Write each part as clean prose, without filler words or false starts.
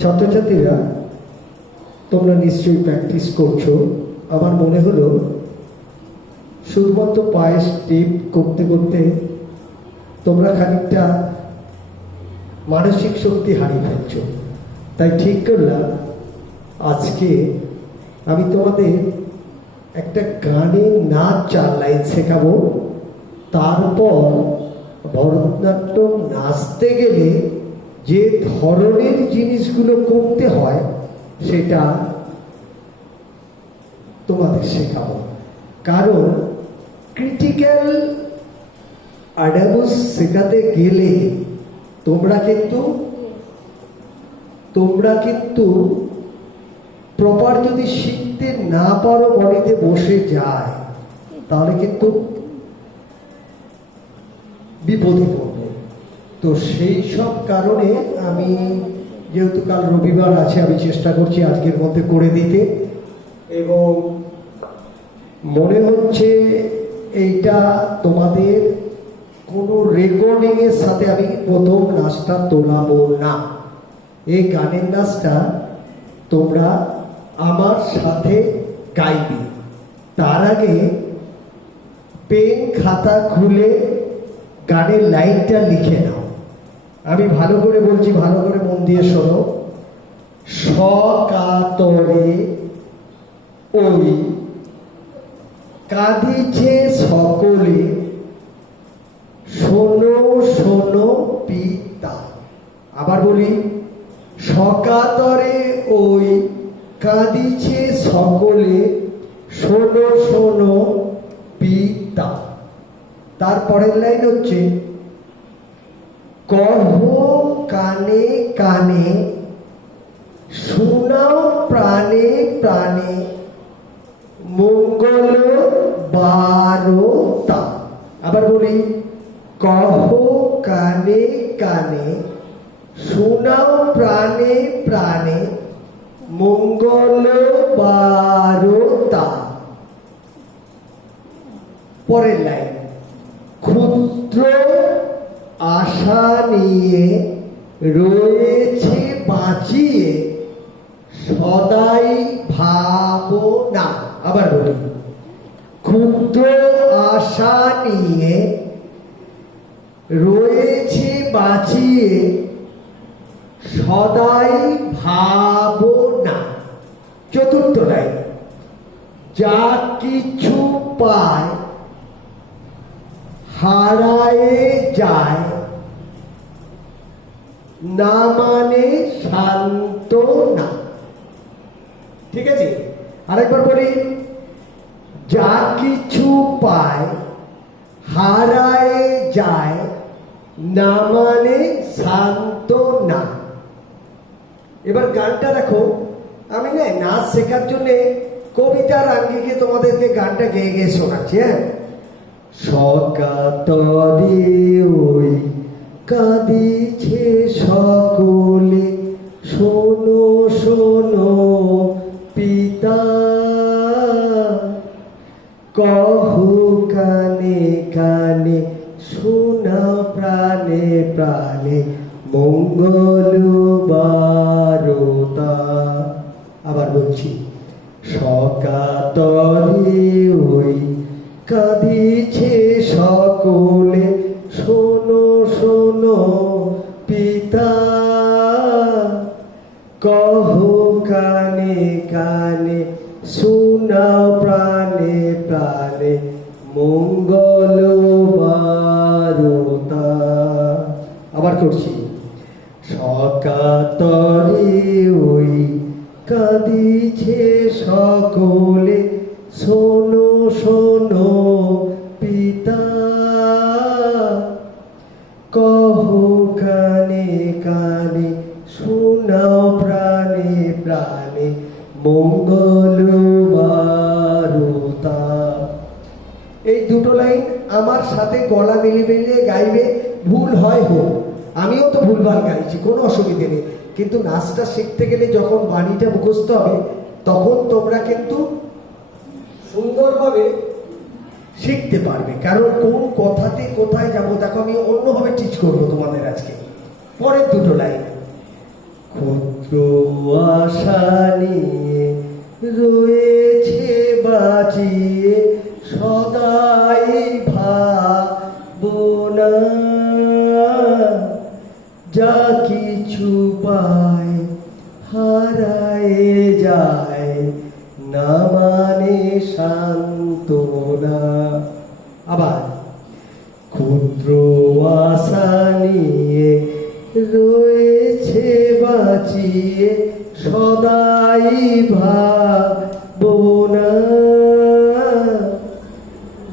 ছাত্রছাত্রীরা তোমরা নিশ্চয়ই প্র্যাকটিস করছো। আমার মনে হলো শুধুমাত্র পায়ে স্টেপ করতে করতে তোমরা খানিকটা মানসিক শক্তি হারিয়ে ফেলছো। তাই ঠিক করলাম আজকে আমি তোমাদের একটা গানের নাচ 4 লাইন শেখাবো। তারপর ভরতনাট্যম নাচতে গেলে যে ধরনের জিনিসগুলো করতে হয় সেটা তোমাদের শেখাবো। কারণ ক্রিটিক্যাল অ্যাডাবস শেখাতে গেলে তোমরা কিন্তু প্রপার যদি শিখতে না পারো, বডিতে বসে যায়, তাহলে কিন্তু বিপদে পড়বে। তো সেই সব কারণে আমি, যেহেতু কাল রবিবার আছে, আমি চেষ্টা করছি আজকের মধ্যে করে দিতে। এবং মনে হচ্ছে এইটা তোমাদের কোনো রেকর্ডিংয়ের সাথে আমি প্রথম নাচটা তোলাবো না। এই গানের নাচটা তোমরা আমার সাথে গাইবে। তার আগে পেন খাতা খুলে গানের লাইনটা লিখে নাও। আমি ভালো করে বলছি, ভালো করে মন দিয়ে শোনো। সকাতরে ওই কাঁদিছে সকলে, শোনো শোনো পিতা। আবার বলি, সকাতরে ওই কাঁদিছে সকলে, শোনো শোনো পিতা। তারপরের লাইন হচ্ছে, কহ কানে কানে, শোনাও প্রাণে প্রাণে, মঙ্গল বারতা। আবার বলি, কহ কানে কানে, শোনাও প্রাণে প্রাণে, মঙ্গল বারতা। পরের লাইন, ক্ষুদ্র আশা নিয়ে রয়েছে বাঁচিয়ে, সদাই ভাবনা। আবার বলি, ক্ষুদ্র আশা নিয়ে রয়েছে বাঁচিয়ে, সদাই ভাবনা। চতুর্থ লাইন, যা কিছু পায় হারায়ে যায়, না মানে শান্ত না। ঠিক আছে, আরেকবার বলি, যা কিছু পায় হারায়ে যায়, না মানে শান্ত না। এবার গানটা দেখো। আমি না নাচ শেখার জন্য কবিতার আঙ্গিকে তোমাদেরকে গানটা গেয়ে গেয়ে শোনাচ্ছি। হ্যাঁ, সকাতরে ওই কাঁদিছে সকলে, শোনো শোনো পিতা। কহ কানে কানে, শোনাও প্রাণে প্রাণে, মঙ্গল বারতা। আবার বলছি, সকাতরে ওই কাঁদিছে সকলে, শোনো শোনো পিতা। কহ কানে কানে, শোনাও প্রাণে প্রাণে, মঙ্গল বারতা। আবার করছি, সকাতরে ওই কাঁদিছে সকলে, শোনো শোনো পিতা। কহ কানে কানে, শোনাও প্রাণে প্রাণে, মঙ্গল বারতা। এই দুটো লাইন আমার সাথে গলা মিলিয়ে গাইবে। ভুল হয় হোক, আমিও তো ভুলভাল গাইছি, কোনো অসুবিধে নেই। কিন্তু নাচটা শিখতে গেলে যখন বাণীটা মুখস্থ হবে, তখন তোমরা কিন্তু সুন্দরভাবে শিখতে পারবে। কারণ কোন কথাতে কোথায় যাবো, দেখো আমি অন্যভাবে টিচ করবো তোমাদের আজকে। পরের দুটো লাইন, ক্ষুদ্র আশা নিয়ে রয়েছে বাঁচিয়ে সদাই ভাবনা, যা কিছু পায় হারায়ে যায় না মানে সান্ত্বনা। আবার ক্ষুদ্র আশা নিয়ে রয়েছে বাঁচিয়ে সদাই ভাবনা,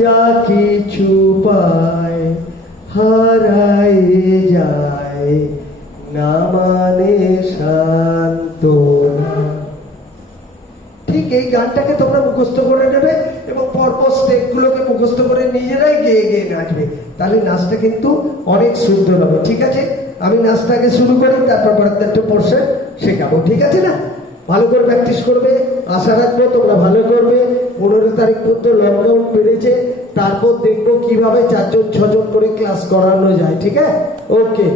যা কিছু পায় হারায়ে যায় না মানে সান্ত্বনা। ঠিক এই গানটাকে তোমরা মুখস্থ করে নেবে এবং পরপর স্টেপগুলোকে মুখস্থ করে নিজেরাই গেয়ে গেয়ে নাচবে, তাহলে নাচটা কিন্তু অনেক সুন্দর হবে। ঠিক আছে, আমি নাচটাকে শুরু করি, তারপর প্রত্যেকটা পোর্শন শেখাবো। ঠিক আছে না? ভালো করে প্র্যাকটিস করবে, আশা রাখবো তোমরা ভালো করবে। 15 তারিখ পর্যন্ত লকডাউন বেড়েছে, তারপর দেখবো কিভাবে 4 জন 6 জন করে ক্লাস করানো যায়। ঠিক আছে, ওকে,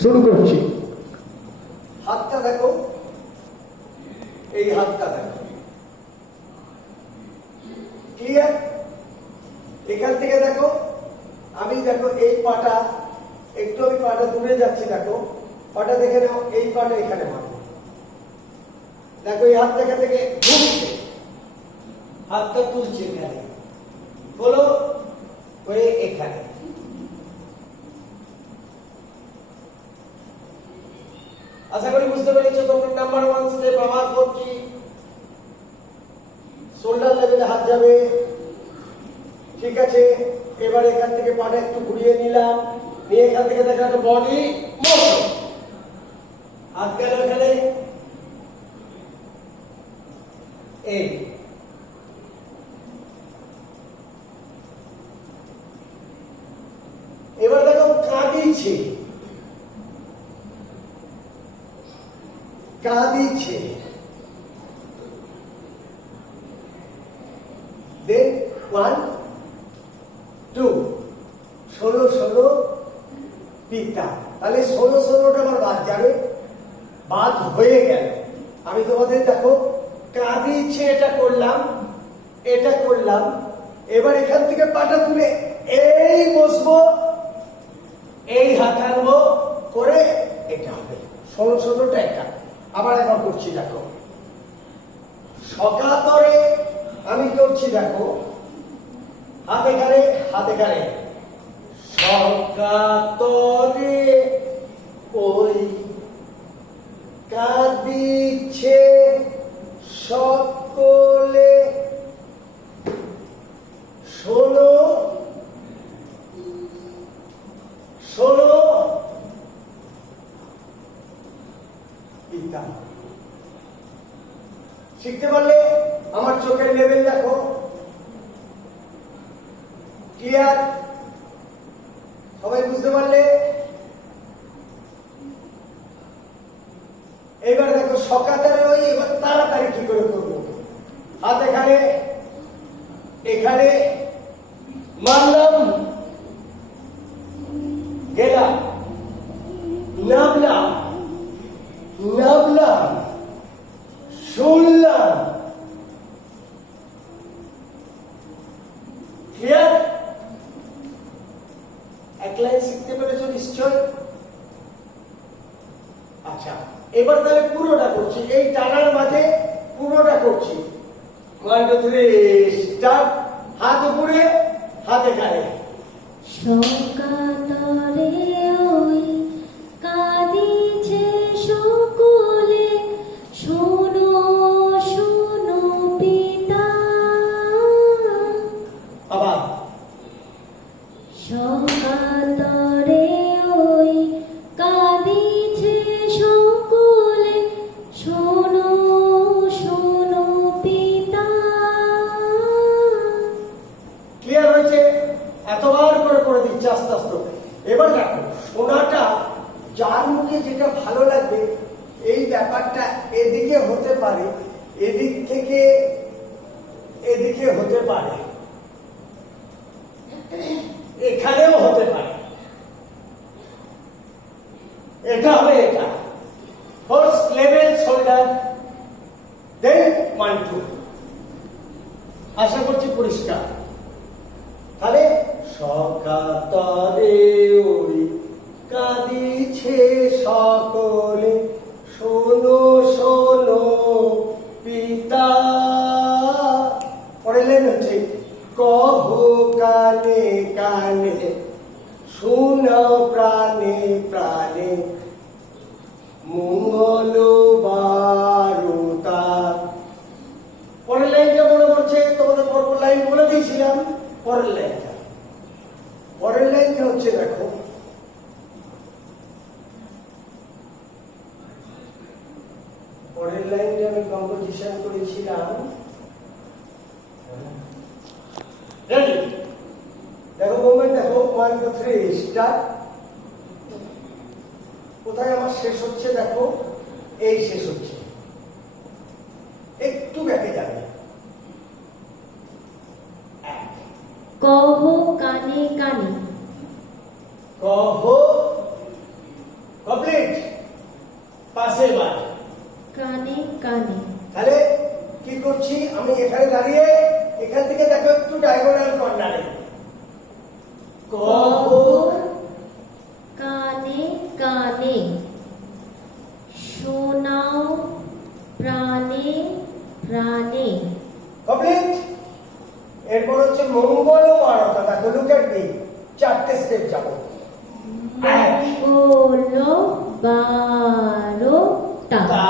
শুরু করছি। হাতটা দেখো, এই হাতটা দেখো, ক্লিয়ার? এখান থেকে দেখো, আমি দেখো এই পাটা একটু, আমি পাটা দূরে যাচ্ছি, দেখো পাটা দেখে নাও, এই পাটা এখানে মারবো, দেখো এই হাতটা এখান থেকে ঘুরছে, হাতটা তুলছে এখানে, বলো হয়ে এখানে। আশা করি বুঝতে পেরেছো তোমরা। নাম্বার 1 স্টেপ আমার করছি, শোল্ডার লেভেলে হাত যাবে। ঠিক আছে, এবার এখান থেকে পাটা একটু ঘুরিয়ে নিলাম, নিয়ে এখান থেকে দেখা একটা বডি মোশন, হাত গেল এখানে, এই এবার দেখো কাঁদিছে, কাঁদিছে, দেন 1 2 16 16 পিতা, তাহলে 16 16টা আমার বাদ যাবে, বাদ হয়ে গেল। আমি তোমাদের দেখো কাঁদিছে এটা করলাম, এটা করলাম, এবার এখান থেকে পাটা তুলে এই বসবো, এই হাত আনবো করে এটা হবে 16 16টা একটা। আবার একবার করছি, দেখো সকাতরে আমি করছি, দেখো হাত এখানে, হাত এখানে, সকাতরে ওই কাঁদিছে সকলে, শোনো শোনো পিতা। শিখতে পারলে? আমার চোখের লেভেল দেখো, ক্লিয়ার? সবাই বুঝতে পারলে? এবার দেখো সকাতারে ওই, এবার তাড়াতাড়ি কি করে করবো, হাত এখানে এখানে মারলাম, গেলাম, নামলাম, নামলাম, শুনলাম, ক্লিয়ার? এক লাইন শিখতে পেরেছো নিশ্চয়? আচ্ছা, এবার তাহলে পুরোটা করছি, এই টানার মাঝে পুরোটা করছি। 1 2 3 স্টার্ট। হাত উপরে, হাত এখানে, সকাতরে ওই কাঁদিছে সকলে, শোনো শোনো পিতা। আবার সকাতরে ওই কাঁদিছে সকলে, শোনো শোনো পিতা। ক্লিয়ার হয়েছে? এতবার করে করে দিচ্ছি আস্তে আস্তে। এবার দেখো শোনাটা যার মুখে যেটা ভালো লাগবে, এই ব্যাপারটা এদিকে হতে পারে, এদিক থেকে এদিকে হতে পারে, এখানেও হতে পারে, এটা হবে এটা ফার্স্ট লেভেল শোল্ডার, সকলে শোনো শোনো পিতা। পরের লাইন হচ্ছে কহ কানে কানে শোনাও প্রাণে প্রাণে মঙ্গল বারতা। পরের লাইনটা মনে পড়ছে? তোমাদের পরপর লাইন বলে দিয়েছিলাম। পরের লাইনটা হচ্ছে দেখো, পরের লাইনটা আমি কম্পোজিশন করেছিলাম। রেডি? দেখো মোমেন্ট, দেখো 1 2 3 স্টার্ট। কোথায় আমার শেষ হচ্ছে দেখো, এই শেষ হচ্ছে, একটু ব্যাকে যাবে। কহ কানে কানে, কহ কমপ্লিট, পাশে বার। কানে কানে, তাহলে কি করছি আমি এখানে দাঁড়িয়ে, এখান থেকে দেখো একটু ডায়াগোনাল কর্নারে কহ কহ কানে কানে শোনাও প্রাণে প্রাণে। কমপ্লিট। এরপর হচ্ছে মঙ্গল বারতা। দেখো লুক এট মি, 4টে স্টেপ যাব। মঙ্গল বারতা, তা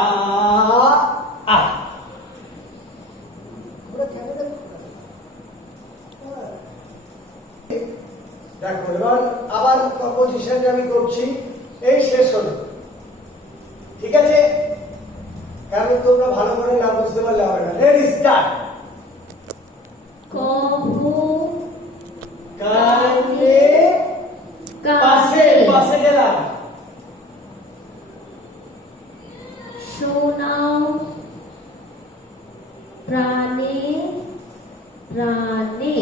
আ। দেখো এবার আবার কম্পোজিশনটা আমি করছি, এই শেষ হলো। ঠিক আছে? কারণ তোমরা ভালো করে না বুঝতে পারলে হবে না। Ready start. কহ কানে পাশে কানে পাশে গেলাম। শোনাও প্রাণে প্রাণে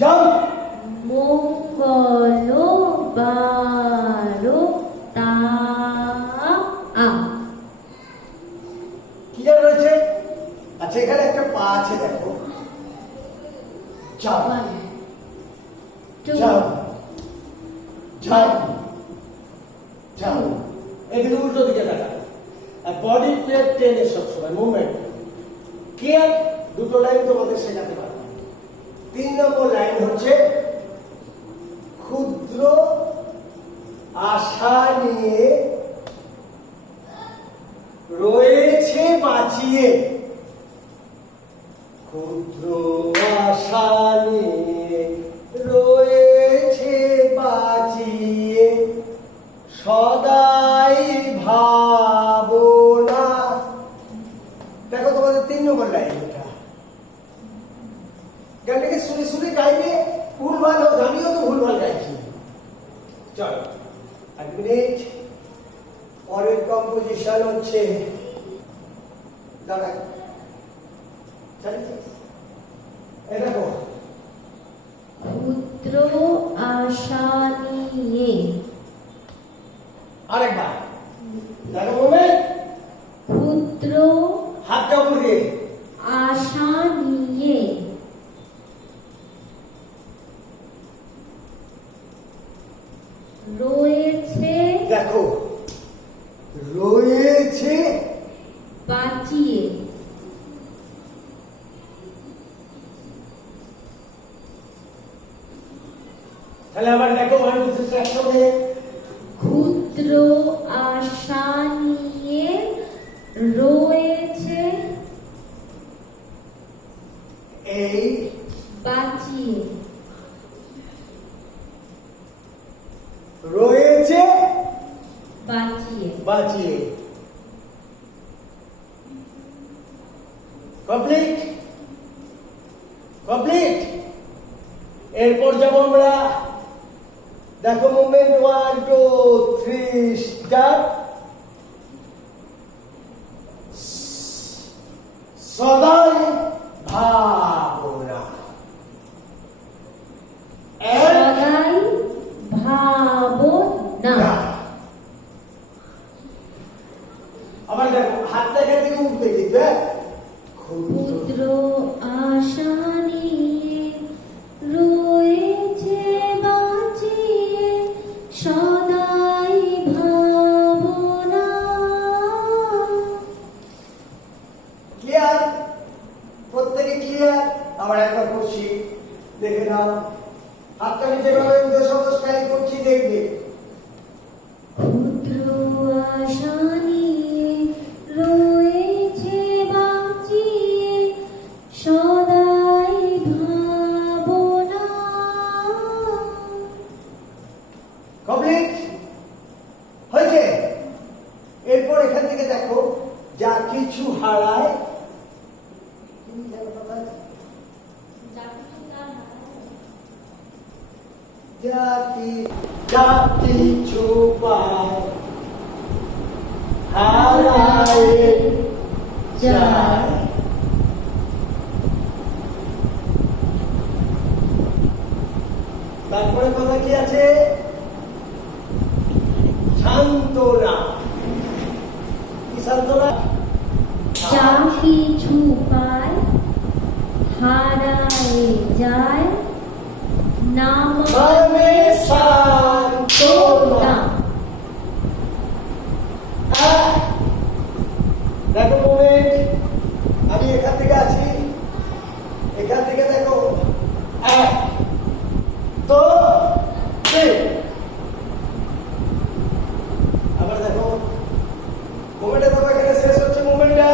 জাম্প। মঙ্গল বারতা আ। কি জানা রয়েছে? আচ্ছা এখানে একটা পা আছে দেখো, জাম্প 1 2 জাম্প জাম্প জাম্প। এদিকে উল্টো দিকে দেখা, আর বডি প্লেট টেনে সবসময় মুভমেন্ট ক্লিয়ার। দুটো লাইন তোমাদের শেখাতে পারবো। 3 নম্বর লাইন হচ্ছে ক্ষুদ্র আশা নিয়ে রয়েছে বাঁচিয়ে। ক্ষুদ্র আশা নিয়ে রয়েছে বাঁচিয়ে সদাই ভাবনা। দেখো তোমাদের 3 নম্বর লাইন এটা। গানটাকে শুনে শুনে গাইবে, ভুলভাল হোক, আমিও তো ভুলভাল গাইছি। চলো 1 মিনিট। পরের কম্পোজিশন হচ্ছে দাঁড়া, এই দেখো ক্ষুদ্র আশা নিয়ে, আরেকবার দেখো মোমেন্ট, ক্ষুদ্র হাতটা উপরে আশা নিয়ে রয়েছে দেখো, রয়েছে বাঁচিয়ে। তাহলে আবার দেখো 1 2 3 একসাথে। ক্ষুদ্র আশা নিয়ে রয়েছে এই বাঁচিয়ে, রয়েছে বাঁচিয়ে। বাঁচিয়ে। Complete complete. এরপর যাব আমরা, দেখো মুভমেন্ট 1 2 3 স্টার্ট। সদাই ভাবনা। সদাই ভাবনা। আবার দেখো হাতটা এখান থেকে উঠবে, দেখবে ক্ষুদ্র আশা নিয়ে রয়েছে বাঁচিয়ে সদাই এখান থেকে দেখো, যা কিছু হারায়, কি যেন কথা আছে? যা কিছু পায় হারায় যায়। তারপরে কথা কি আছে? সান্ত্বনা। কি সান্ত্বনা? যা কিছু পায় হারায় যায় নাম মানে সান্ত্বনা। দেখো মোমেন্ট, আমি এখান থেকে আছি, এখান থেকে দেখো, এক, তো আবার দেখো মোমেন্টটা, দেখো এখানে শেষ হচ্ছে মোমেন্টটা,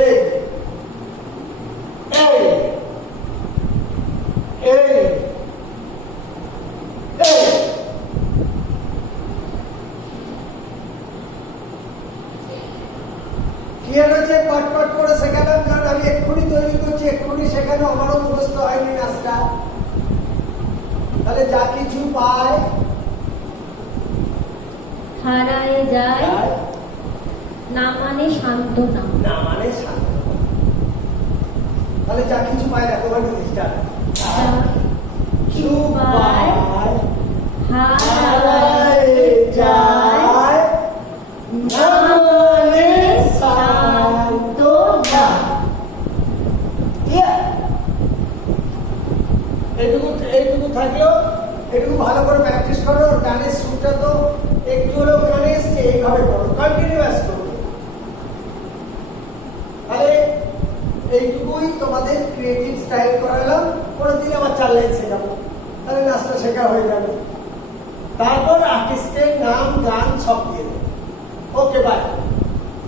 এই এই এই এই। ক্লিয়ার হয়েছে? পাট পাট করে শেখালাম, কারণ আমি এক্ষুনি তৈরি করছি, এক্ষুনি শেখানো, আমারও মুখস্থ হয়নি নাচটা। তাহলে যা কিছু পায় হারায় যায় না মানে সান্ত্বনা। না মানে সান্ত্বনা। তাহলে যা কিছু পায় দেখো জিনিসটা, যা কিছু পায় হারায় যায় না মানে সান্ত্বনা। এইটুকু থাকলো, এটুকু ভালো করে প্র্যাকটিস করো। গানের সুরটা তো একটু হলেও কানে এসছে, এইভাবে করো, কন্টিনিউয়াস করো। তাহলে এইটুকুই তোমাদের ক্রিয়েটিভ স্টাইল করালাম। পরের দিন আবার 4 লাইন শেখাবো, তাহলে নাচটা শেখা হয়ে যাবে। তারপর আর্টিস্টের নাম, গান সব দিয়ে দেবো। ওকে, বাই।